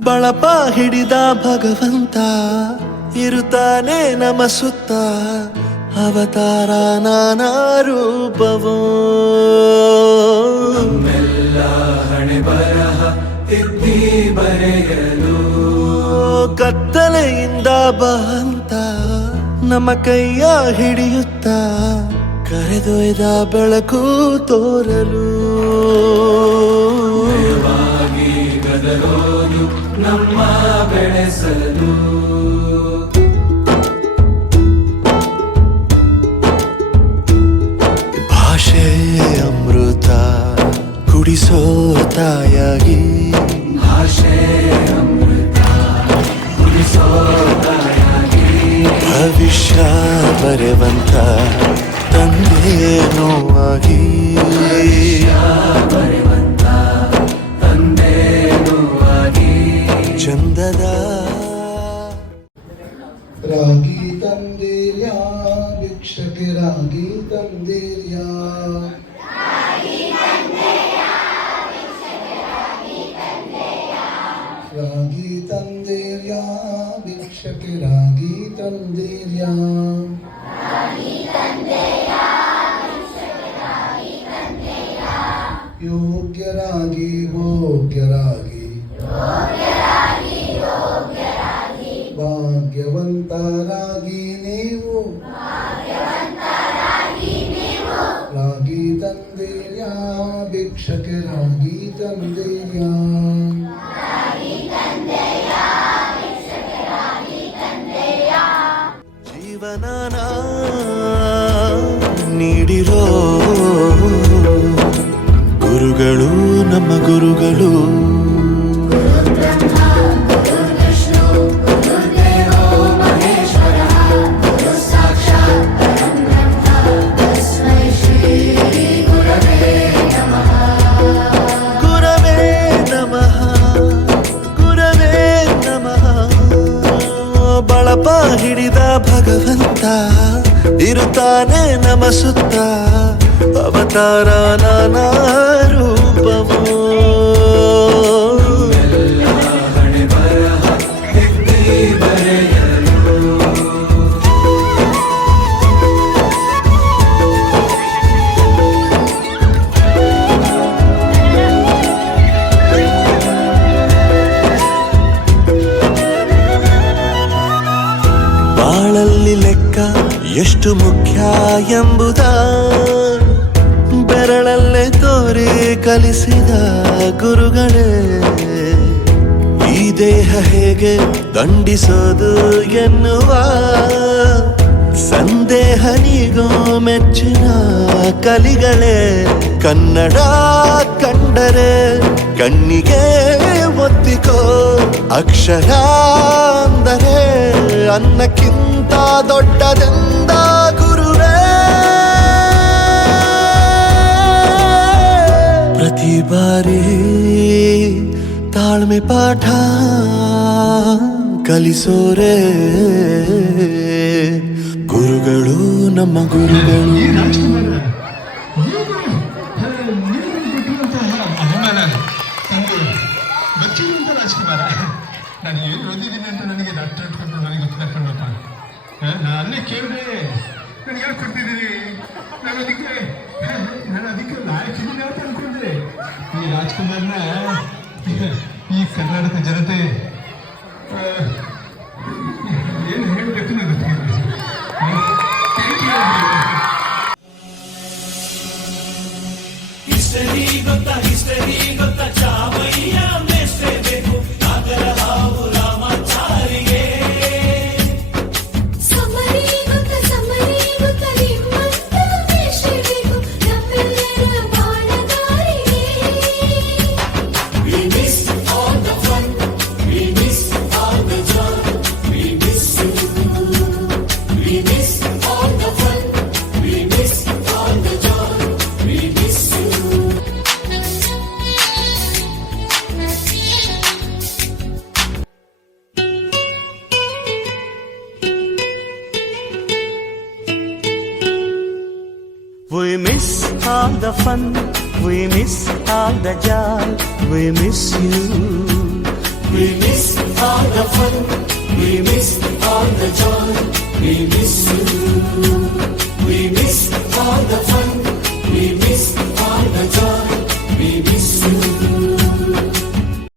ಬಳಪ ಹಿಡಿದ ಭಗವಂತ ಇರುತ್ತಾನೆ ನಮ ಸುತ್ತ ಅವತಾರ ನಾನಾ ರೂಪವೋ ನಮ್ಮೆಲ್ಲ ಹಣೆ ಬರಹ ತಿದ್ದಿ ಬರೆಯಲು ಕತ್ತಲೆಯಿಂದ ಬಂತ ನಮ್ಮ ಕೈಯ ಹಿಡಿಯುತ್ತ ಕರೆದೊಯ್ದ ಬೆಳಕು ತೋರಲು ಭಯವಾಗಿ ಗದರೋದು ನಮ್ಮ ಬೆಳೆಸಲು ಭಾಷೆ ಅಮೃತ ಕುಡಿಸೋ ತಾಯಾಗಿ ಭಾಷೆ ಅಮೃತ ಕುಡಿಸೋ ತಾಯಾಗಿ ಭವಿಷ್ಯ ಬರೆವಂತ ತಂದೆ ನೋವಾಗಿ ಬರೆವಂತ ತಂದೆ ನೋವಾಗಿ ಚಂದದ ರಾಗಿ ತಂದಿರ್ಯಾ ಭಿಕ್ಷಕರಾಗಿ ತಂದಿರ್ಯಾ ರಾಗಿ ತಂದಿರ್ಯಾ ಭಿಕ್ಷಕರಾಗಿ ತಂದಿರ್ಯಾ ಯೋಗ್ಯರಾಗಿ ಭೋಗ್ಯರಾಗಿ ಭಾಗ್ಯವಂತರಾಗಿ ನೀವು ರಾಗಿ ತಂದಿರ್ಯಾ ಭಿಕ್ಷಕರಾಗಿ ತಂದಿರ್ಯಾ ಜೀವನನ ನೀಡಿರೋ ಗುರುಗಳು ನಮ್ಮ ಗುರುಗಳು ಗುರವೇ ನಮಃ ಗುರವೇ ನಮಃ ಬಳಪ ಹಿಡಿದ ಭಗವಂತ ಇರುತ್ತಾನೆ ನಮ ಸುತ್ತ ಅವತಾರ ನಾನಾ ರೂಪವೋ ಹಣೆ ಬರಹ ತಿದ್ದಿ ಬರೆಯಲು ಬಾಳಲ್ಲಿ ಲೆಕ್ಕ ಎಷ್ಟು ಮುಖ್ಯ ಎಂಬುದ ಬೆರಳಲ್ಲೇ ತೋರಿ ಕಲಿಸಿದ ಗುರುಗಳೇ ಈ ದೇಹ ಹೇಗೆ ದಂಡಿಸೋದು ಎನ್ನುವ ಸಂದೇಹ ನೀಗೋ ಮೆಚ್ಚಿನ ಕಲಿಗಳೇ ಕನ್ನಡ ಕಂಡರೆ ಕಣ್ಣಿಗೆ ಒತ್ತಿಕೋ ಅಕ್ಷರ ಅಂದರೆ ಅನ್ನಕ್ಕಿಂತ ದೊಡ್ಡದೆಂದ ಗುರುವೇ ಪ್ರತಿ ಬಾರಿ ತಾಳ್ಮೆ ಪಾಠ ಕಲಿಸೋರೆ ಗುರುಗಳು ನಮ್ಮ ಗುರುಗಳು ರಾಜ್ಕುಮಾರ ನಾನು ಏನು ಓದಿದ್ದೀನಿ ಅಂತ ನನಗೆ ಡಾಕ್ಟರ್ ಕೊಟ್ಟು ನನಗೆ ಗೊತ್ತಾಗ್ಕೊಂಡಪ್ಪ ನಾನು ಅಲ್ಲೇ ಕೇಳಿದೆ ನನಗೆ ಯಾಕೆ ಕೊಡ್ತಿದ್ದೀರಿ ನಾನು ಅದಕ್ಕೆ ಲಾಯಕ್ಕಿದ್ದೀನಿ ಅಂತ ಅನ್ಕೊಂಡೆ ಈ ರಾಜ್ಕುಮಾರ್ನ ಈ ಕರ್ನಾಟಕ ಜನತೆ ಏನು ಹೇಳಬೇಕು ನನಗೆ ಗೊತ್ತಿಲ್ಲ ಹಿಸ್ಟರಿ ಗೊತ್ತಾ ಚಾಮಯ್ಯ ಮೆಚ್ಚಬೇಕು ನಾಗರ ಹಾವು ರಾಮಾಚಾರಿಗೆ ಸಮರಿ ಗೊತ್ತ ನಿಮ್ಮಂತ ಮೆಚ್ಚಬೇಕು ನಮ್ಮೆಲ್ಲರ ಬಾಳಗಾರಿಗೆ We miss all the fun, we miss all the joy, we miss you. We miss all the fun, we miss all the joy, we miss you. We miss all the fun, we miss all the joy, we miss you. We miss all the fun.